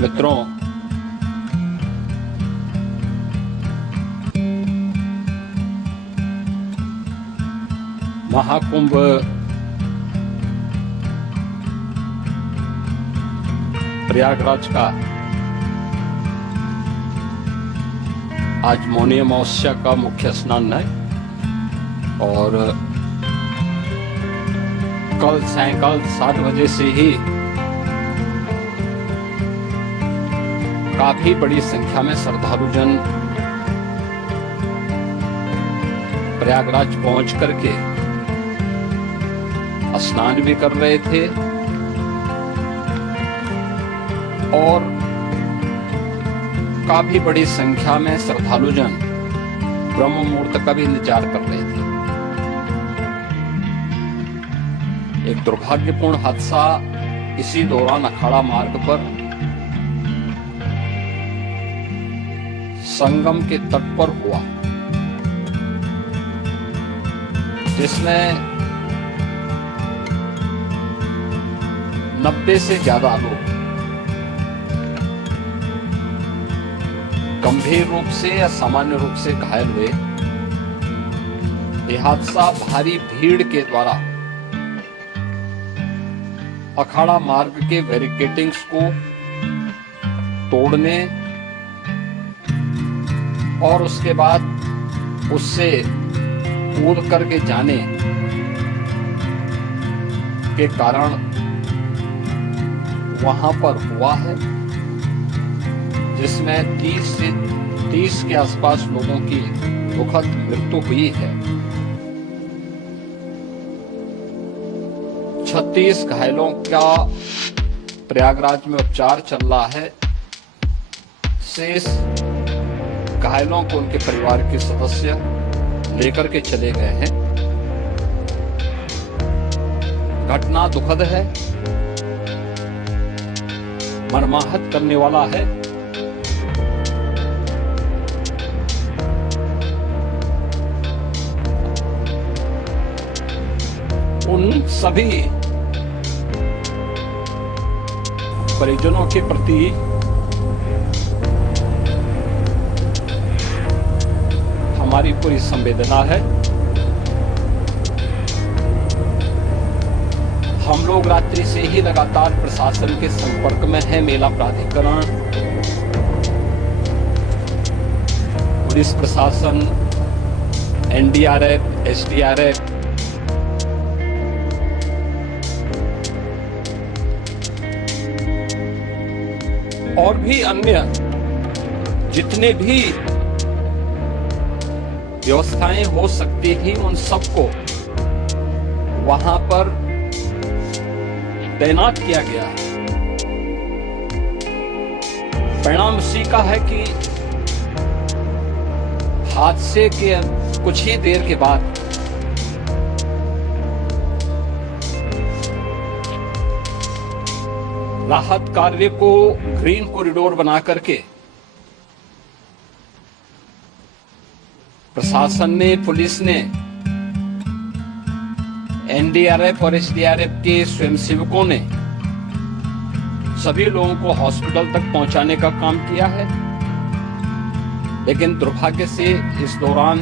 मित्रों, महाकुंभ प्रयागराज का आज मौनी अमावस्या का मुख्य स्नान है और कल सायंकाल 7 बजे से ही काफी बड़ी संख्या में श्रद्धालुजन प्रयागराज पहुंच करके स्नान भी कर रहे थे और काफी बड़ी संख्या में श्रद्धालुजन ब्रह्म मुहूर्त का भी इंतजार कर रहे थे। एक दुर्भाग्यपूर्ण हादसा इसी दौरान अखाड़ा मार्ग पर संगम के तट पर हुआ, जिसमें 90 से ज्यादा लोग गंभीर रूप से या सामान्य रूप से घायल हुए। यह हादसा भारी भीड़ के द्वारा अखाड़ा मार्ग के बैरिकेडिंग्स को तोड़ने और उसके बाद उससे कूद करके जाने के कारण वहां पर हुआ है, जिसमें 30 के आसपास लोगों की दुखद मृत्यु हुई है। 36 घायलों का प्रयागराज में उपचार चल रहा है। शेष घायलों को उनके परिवार के सदस्य लेकर के चले गए हैं। घटना दुखद है, मर्माहत करने वाला है। उन सभी परिजनों के प्रति हमारी पूरी संवेदना है। हम लोग रात्रि से ही लगातार प्रशासन के संपर्क में है। मेला प्राधिकरण, पुलिस प्रशासन, एनडीआरएफ, एसडीआरएफ, और भी अन्य जितने भी व्यवस्थाएं हो सकती थी, उन सबको वहां पर तैनात किया गया है। परिणाम इसी का है कि हादसे के कुछ ही देर के बाद राहत कार्य को ग्रीन कॉरिडोर बना करके प्रशासन ने, पुलिस ने, एनडीआरएफ और एसडीआरएफ के स्वयंसेवकों ने सभी लोगों को हॉस्पिटल तक पहुंचाने का काम किया है। लेकिन दुर्भाग्य से इस दौरान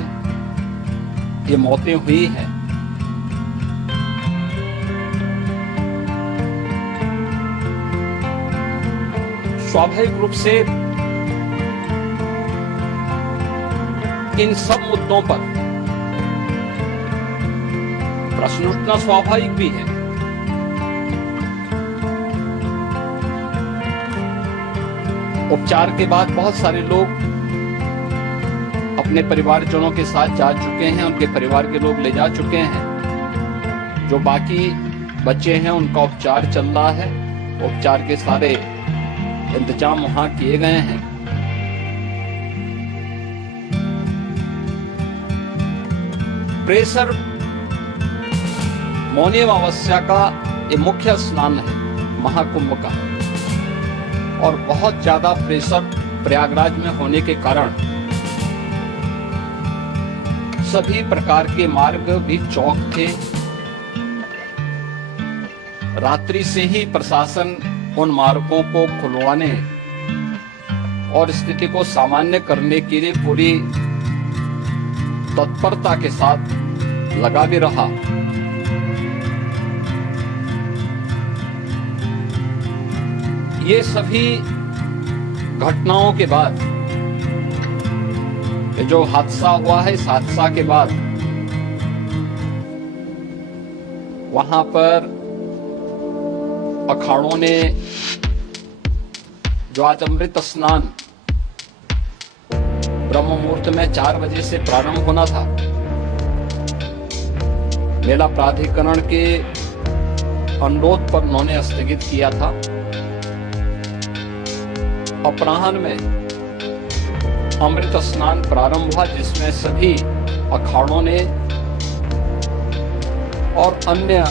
ये मौतें हुई हैं। स्वाभाविक रूप से इन सब मुद्दों पर प्रश्न उठना स्वाभाविक भी है। उपचार के बाद बहुत सारे लोग अपने परिवारजनों के साथ जा चुके हैं, उनके परिवार के लोग ले जा चुके हैं। जो बाकी बच्चे हैं उनका उपचार चल रहा है। उपचार के सारे इंतजाम वहां किए गए हैं। प्रेशर मौनी अमावस्या का ये मुख्य स्नान है महाकुंभ का, और बहुत ज्यादा प्रेशर प्रयागराज में होने के कारण सभी प्रकार के मार्ग भी चौक थे। रात्रि से ही प्रशासन उन मार्गों को खुलवाने और स्थिति को सामान्य करने के लिए पूरी तत्परता के साथ लगा भी रहा। ये सभी घटनाओं के बाद, ये जो हादसा हुआ है, इस हादसा के बाद वहां पर अखाड़ों ने जो आज अमृत स्नान ब्रह्म मुहूर्त में 4 बजे से प्रारंभ होना था, मेला प्राधिकरण के अनुरोध पर उन्होंने स्थगित किया था। अपराह्न में अमृत स्नान प्रारंभ हुआ, जिसमें सभी अखाड़ों ने और अन्य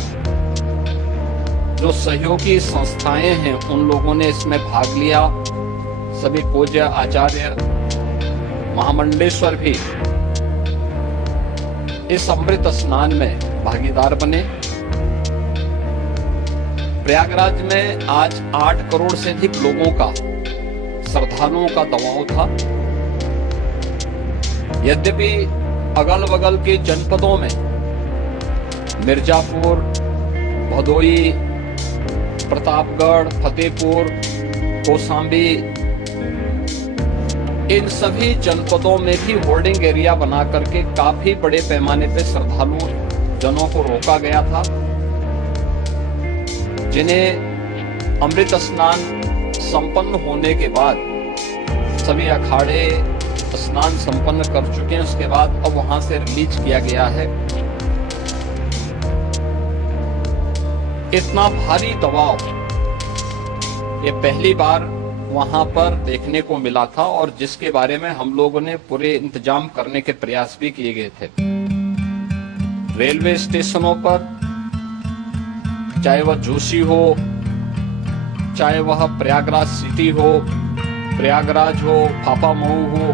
जो सहयोगी संस्थाएं हैं उन लोगों ने इसमें भाग लिया। सभी पूज्य आचार्य महामंडलेश्वर भी इस अमृत स्नान में भागीदार बने। प्रयागराज में आज 8 करोड़ से अधिक लोगों का, श्रद्धालुओं का दबाव था। यद्यपि अगल बगल के जनपदों में मिर्जापुर, भदोई, प्रतापगढ़, फतेहपुर, कौशाम्बी, इन सभी जनपदों में भी होल्डिंग एरिया बना करके काफी बड़े पैमाने पे श्रद्धालु जनों को रोका गया था, जिन्हें अमृत स्नान संपन्न होने के बाद सभी अखाड़े स्नान संपन्न कर चुके हैं। उसके बाद अब वहां से रिलीज किया गया है। इतना भारी दबाव ये पहली बार वहां पर देखने को मिला था, और जिसके बारे में हम लोगों ने पूरे इंतजाम करने के प्रयास भी किए गए थे। रेलवे स्टेशनों पर, चाहे वह जोशी हो, चाहे वह प्रयागराज सिटी हो, प्रयागराज हो, फाफामऊ हो,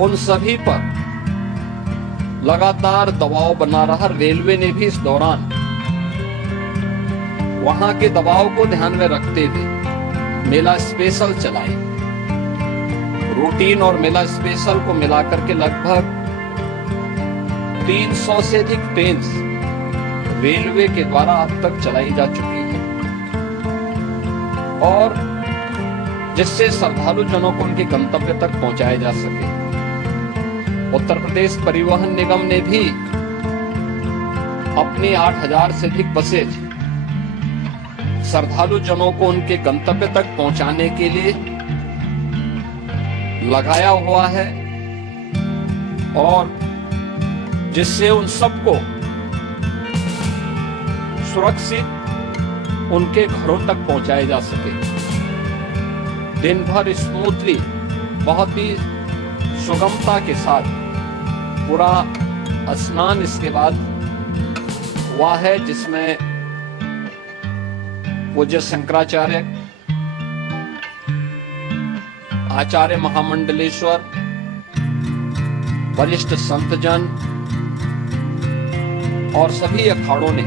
उन सभी पर लगातार दबाव बना रहा। रेलवे ने भी इस दौरान वहां के दबाव को ध्यान में रखते हुए मेला स्पेशल चलाए। रूटीन और मेला स्पेशल को मिलाकर के लगभग 300 से अधिक ट्रेन रेलवे के द्वारा अब तक चलाई जा चुकी है, और जिससे श्रद्धालु जनों को उनके गंतव्य तक पहुंचाया जा सके। उत्तर प्रदेश परिवहन निगम ने भी अपनी 8000 से अधिक बसेज श्रद्धालु जनों को उनके गंतव्य तक पहुंचाने के लिए लगाया हुआ है, और जिससे उन सबको सुरक्षित उनके घरों तक पहुंचाया जा सके। दिन भर स्मूथली, बहुत ही सुगमता के साथ पूरा स्नान इसके बाद हुआ है, जिसमें पूज्य शंकराचार्य, आचार्य महामंडलेश्वर, वरिष्ठ संतजन और सभी अखाड़ों ने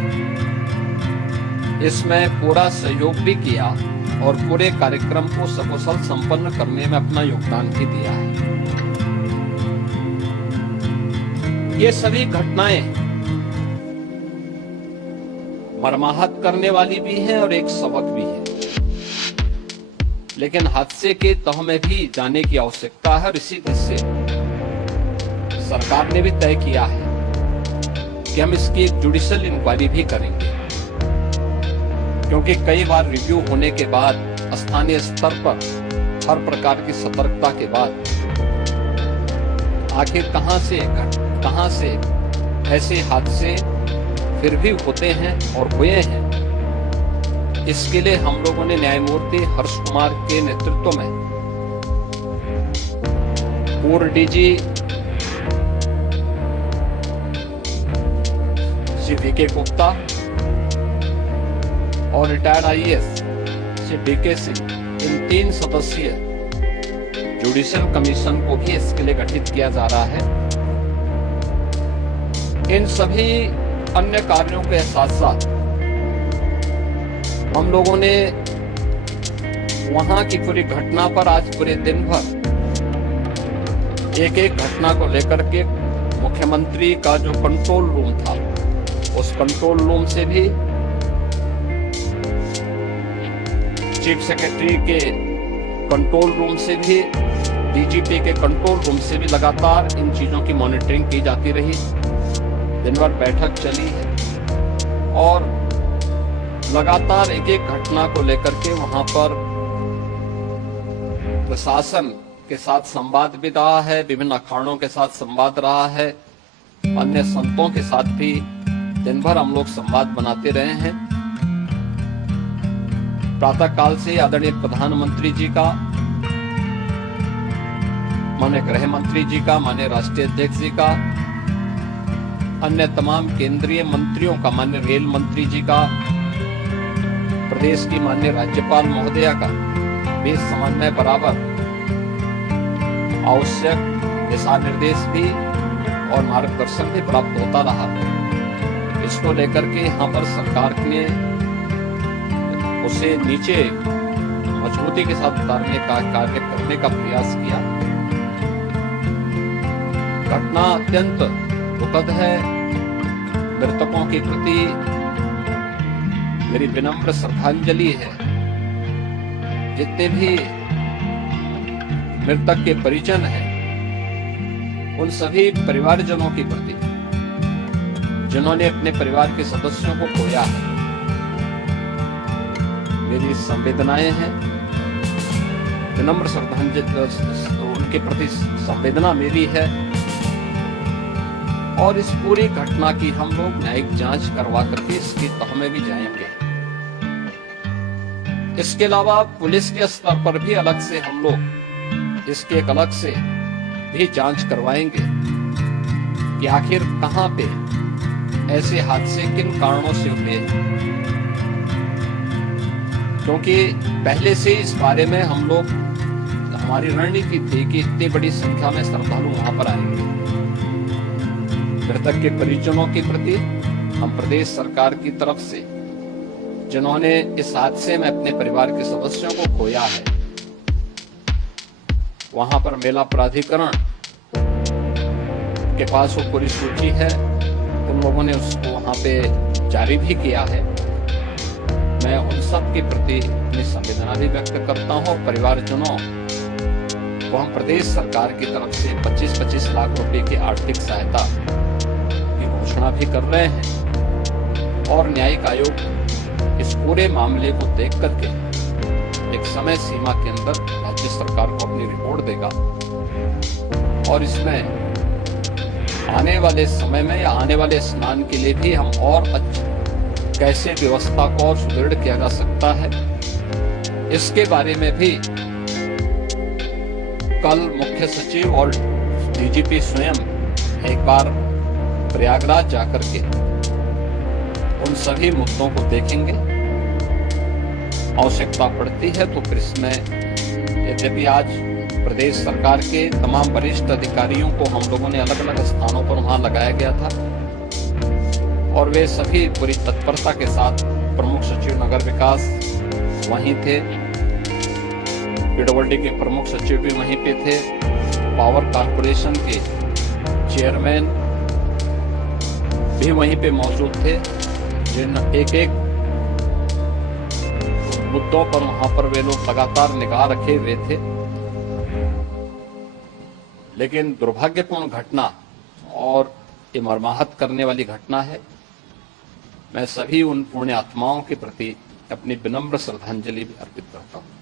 इसमें पूरा सहयोग भी किया और पूरे कार्यक्रम को सकुशल संपन्न करने में अपना योगदान भी दिया है। ये सभी घटनाएं मर्माहत करने वाली भी हैं और एक सबक भी है, लेकिन हादसे के तह में भी जाने की आवश्यकता है। और इसी से सरकार ने भी तय किया है कि हम इसकी एक जुडिशियल इंक्वायरी भी करेंगे, क्योंकि कई बार रिव्यू होने के बाद स्थानीय स्तर पर हर प्रकार की सतर्कता के बाद आखिर कहां से ऐसे हादसे फिर भी होते हैं और हुए हैं। इसके लिए हम लोगों ने न्यायमूर्ति हर्ष कुमार के नेतृत्व में पूर्व डीजी श्री वीके गुप्ता और रिटायर्ड आईएएस श्री डीके सिंह, इन 3 सदस्यीय जुडिशियल कमीशन को भी इसके लिए गठित किया जा रहा है। इन सभी अन्य कार्यों के साथ साथ हम लोगों ने वहां की पूरी घटना पर आज पूरे दिन भर एक एक घटना को लेकर के मुख्यमंत्री का जो कंट्रोल रूम था, उस कंट्रोल रूम से भी, चीफ सेक्रेटरी के कंट्रोल रूम से भी, डीजीपी के कंट्रोल रूम से भी लगातार इन चीजों की मॉनिटरिंग की जाती रही। दिन भर बैठक चली है और लगातार एक एक घटना को लेकर के वहां पर प्रशासन के साथ संवाद भी रहा है, विभिन्न अखाड़ों के साथ संवाद रहा है, अन्य संतों के साथ भी दिन भर हम लोग संवाद बनाते रहे हैं। प्रातः काल से आदरणीय प्रधानमंत्री जी का, माननीय गृह मंत्री जी का, माननीय राष्ट्रीय अध्यक्ष जी का, अन्य तमाम केंद्रीय मंत्रियों का, माननीय रेल मंत्री जी का, प्रदेश की माननीय राज्यपाल महोदया का भी समन्वय बराबर आवश्यक दिशा निर्देश भी और मार्गदर्शन भी प्राप्त होता रहा। इसको लेकर के यहाँ पर सरकार ने उसे नीचे मजबूती के साथ उतारने का कार्य करने का प्रयास किया। घटना अत्यंत दुखद है। मृतकों के प्रति मेरी विनम्र श्रद्धांजलि है। जितने भी मृतक के परिजन हैं, उन सभी परिवारजनों के प्रति जिन्होंने अपने परिवार के सदस्यों को खोया है, मेरी संवेदनाएं हैं। विनम्र श्रद्धांजलि उनके प्रति संवेदना मेरी है और इस पूरी घटना की हम लोग न्यायिक जांच करवा करके इसकी तह में भी जाएंगे। इसके अलावा पुलिस के स्तर पर भी अलग से हम लोग इसके एक अलग से भी जांच करवाएंगे कि आखिर कहां पे ऐसे हादसे किन कारणों से हुए, क्योंकि पहले से इस बारे में हम लोग, हमारी रणनीति थी कि इतनी बड़ी संख्या में श्रद्धालु वहां पर आएंगे। मृतक के परिजनों के प्रति हम प्रदेश सरकार की तरफ से, जिन्होंने इस हादसे में अपने परिवार के सदस्यों को खोया है, वहां पर मेला प्राधिकरण के पास वो पूरी सूची है, उन लोगों ने उसको वहां पे जारी भी किया है। मैं उन सब के प्रति अपनी संवेदना भी व्यक्त करता हूं। परिवारजनों को हम प्रदेश सरकार की तरफ से 25-25 लाख रुपए की आर्थिक सहायता की घोषणा भी कर रहे हैं और न्यायिक आयोग इस पूरे मामले को देख करके एक समय सीमा के अंदर राज्य सरकार को अपनी रिपोर्ट देगा और इसमें आने वाले समय में या आने वाले स्नान के लिए भी हम और कैसे व्यवस्था को और सुदृढ़ किया जा सकता है, इसके बारे में भी कल मुख्य सचिव और डीजीपी स्वयं एक बार प्रयागराज जाकर के उन सभी मुद्दों को देखेंगे। आवश्यकता पड़ती है तो फिर इसमें, यद्यपि आज प्रदेश सरकार के तमाम वरिष्ठ अधिकारियों को हम लोगों ने अलग अलग स्थानों पर वहां लगाया गया था और वे सभी पूरी तत्परता के साथ, प्रमुख सचिव नगर विकास वहीं थे, पीडब्ल्यूडी के प्रमुख सचिव भी वहीं पे थे, पावर कॉर्पोरेशन के चेयरमैन भी वहीं पे मौजूद थे, जिन एक एक मुद्दों पर वहां पर वे लोग लगातार निगाह रखे हुए थे। लेकिन दुर्भाग्यपूर्ण घटना और ये मर्माहत करने वाली घटना है। मैं सभी उन पुण्य आत्माओं के प्रति अपनी विनम्र श्रद्धांजलि भी अर्पित करता हूं।